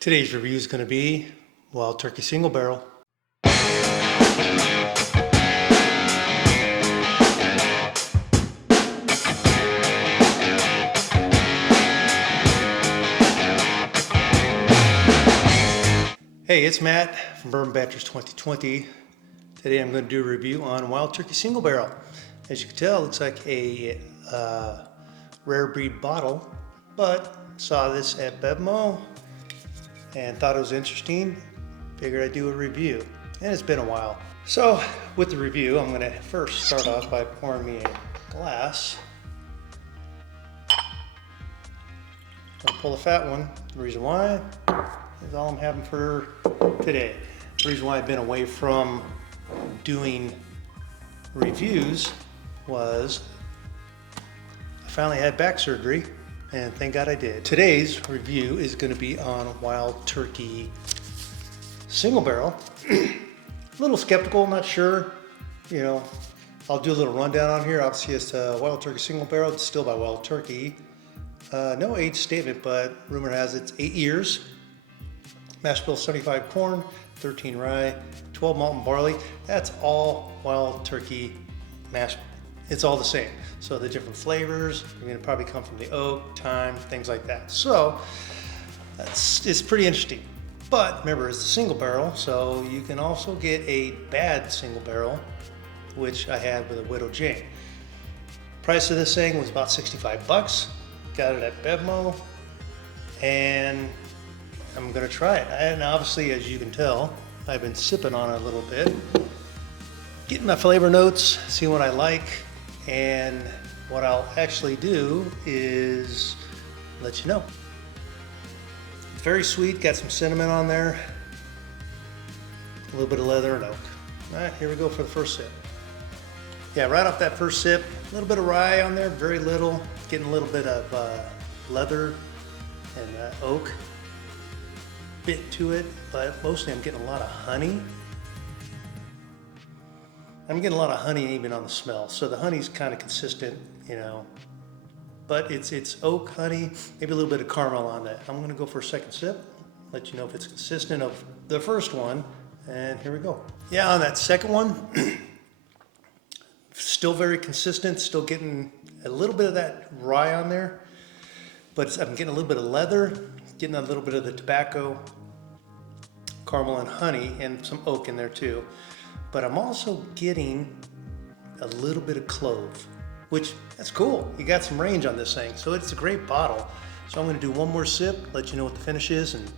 Today's review is going to be Wild Turkey Single Barrel. Hey, it's Matt from Bourbon Batchers 2020. Today I'm going to do a review on Wild Turkey Single Barrel. As you can tell, it looks like a rare breed bottle, but saw this at Bevmo and thought it was interesting. Figured I'd do a review, and it's been a while. So with the review, I'm going to first start off by pouring me a glass. I'll pull the fat one. The reason why is all I'm having for today. The reason why I've been away from doing reviews was I finally had back surgery, and thank God I did. Today's review is going to be on Wild Turkey Single Barrel. A little skeptical, not sure. I'll do a little rundown on here. Obviously, it's a Wild Turkey Single Barrel, distilled by Wild Turkey. No age statement, but rumor has it's 8 years. Mash bill 75 corn, 13 rye, 12 malt and barley. That's all Wild Turkey mash. It's all the same. So the different flavors are going to probably come from the oak, thyme, things like that. So it's pretty interesting. But remember, it's a single barrel, so you can also get a bad single barrel, which I had with a Widow Jane. Price of this thing was about 65 bucks. Got it at Bevmo, and I'm gonna try it. And obviously, as you can tell, I've been sipping on it a little bit, getting my flavor notes, seeing what I like, and what I'll actually do is let you know. It's very sweet, got some cinnamon on there, a little bit of leather and oak. All right, here we go for the first sip. Yeah, right off that first sip, a little bit of rye on there, very little, getting a little bit of leather and oak bit to it, but mostly I'm getting a lot of honey. I'm getting a lot of honey even on the smell, so the honey's kind of consistent, but it's oak, honey, maybe a little bit of caramel on that. I'm gonna go for a second sip, let you know if it's consistent of the first one, and here we go. Yeah, on that second one, still very consistent, still getting a little bit of that rye on there, but I'm getting a little bit of leather, getting a little bit of the tobacco, caramel and honey, and some oak in there too. But I'm also getting a little bit of clove, which that's cool. You got some range on this thing, so it's a great bottle. So I'm gonna do one more sip, let you know what the finish is, and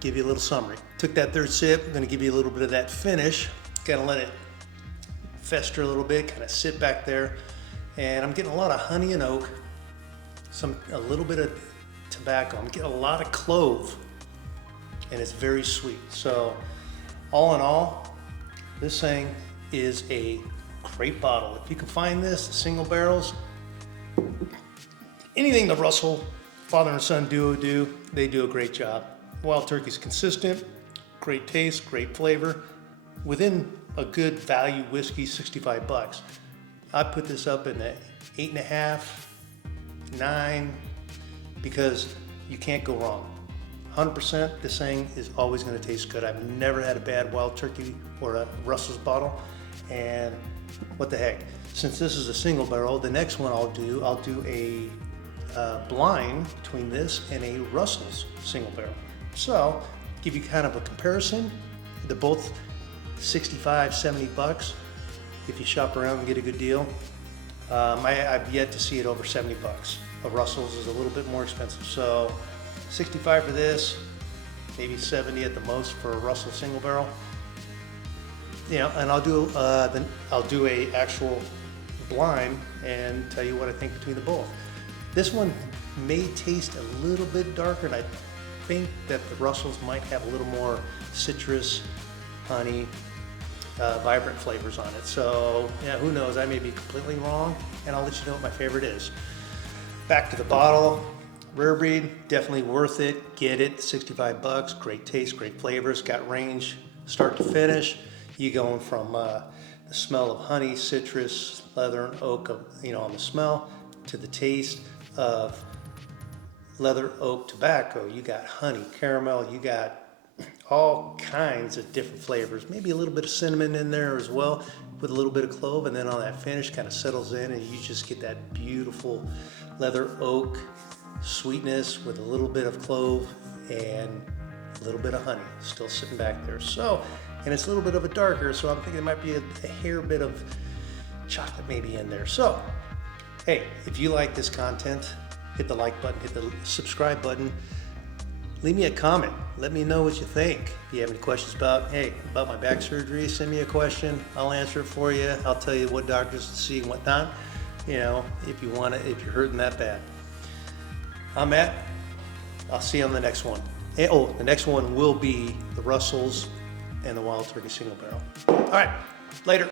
give you a little summary. Took that third sip, I'm gonna give you a little bit of that finish. Gotta let it fester a little bit, kind of sit back there. And I'm getting a lot of honey and oak, a little bit of tobacco. I'm getting a lot of clove, and it's very sweet. So all in all, this thing is a great bottle. If you can find this, the single barrels, anything the Russell father and son duo do, they do a great job. Wild Turkey's consistent, great taste, great flavor, within a good value whiskey, 65 bucks. I put this up in the 8.5, 9, because you can't go wrong. 100%, this thing is always going to taste good. I've never had a bad Wild Turkey or a Russell's bottle, and what the heck. Since this is a single barrel, the next one I'll do a blind between this and a Russell's single barrel. So, give you kind of a comparison. They're both 65, 70 bucks if you shop around and get a good deal. I've yet to see it over 70 bucks. A Russell's is a little bit more expensive, so 65 for this, maybe 70 at the most for a Russell single barrel. And I'll do a actual blind and tell you what I think between the both. This one may taste a little bit darker, and I think that the Russells might have a little more citrus, honey, vibrant flavors on it. So yeah, who knows? I may be completely wrong, and I'll let you know what my favorite is. Back to the bottle. Rare breed, definitely worth it. Get it, 65 bucks. Great taste, great flavors, got range, start to finish. You going from the smell of honey, citrus, leather, and oak, on the smell, to the taste of leather oak tobacco. You got honey, caramel, you got all kinds of different flavors. Maybe a little bit of cinnamon in there as well with a little bit of clove, and then on that finish kind of settles in and you just get that beautiful leather oak sweetness with a little bit of clove and a little bit of honey still sitting back there. So, and it's a little bit of a darker, so I'm thinking there might be a hair bit of chocolate maybe in there. So, hey, if you like this content, hit the like button, hit the subscribe button. Leave me a comment. Let me know what you think. If you have any questions about my back surgery, send me a question. I'll answer it for you. I'll tell you what doctors to see and what not. You know, if you want it, if you're hurting that bad. I'm Matt. I'll see you on the next one. Oh, the next one will be the Russells and the Wild Turkey Single Barrel. All right, later.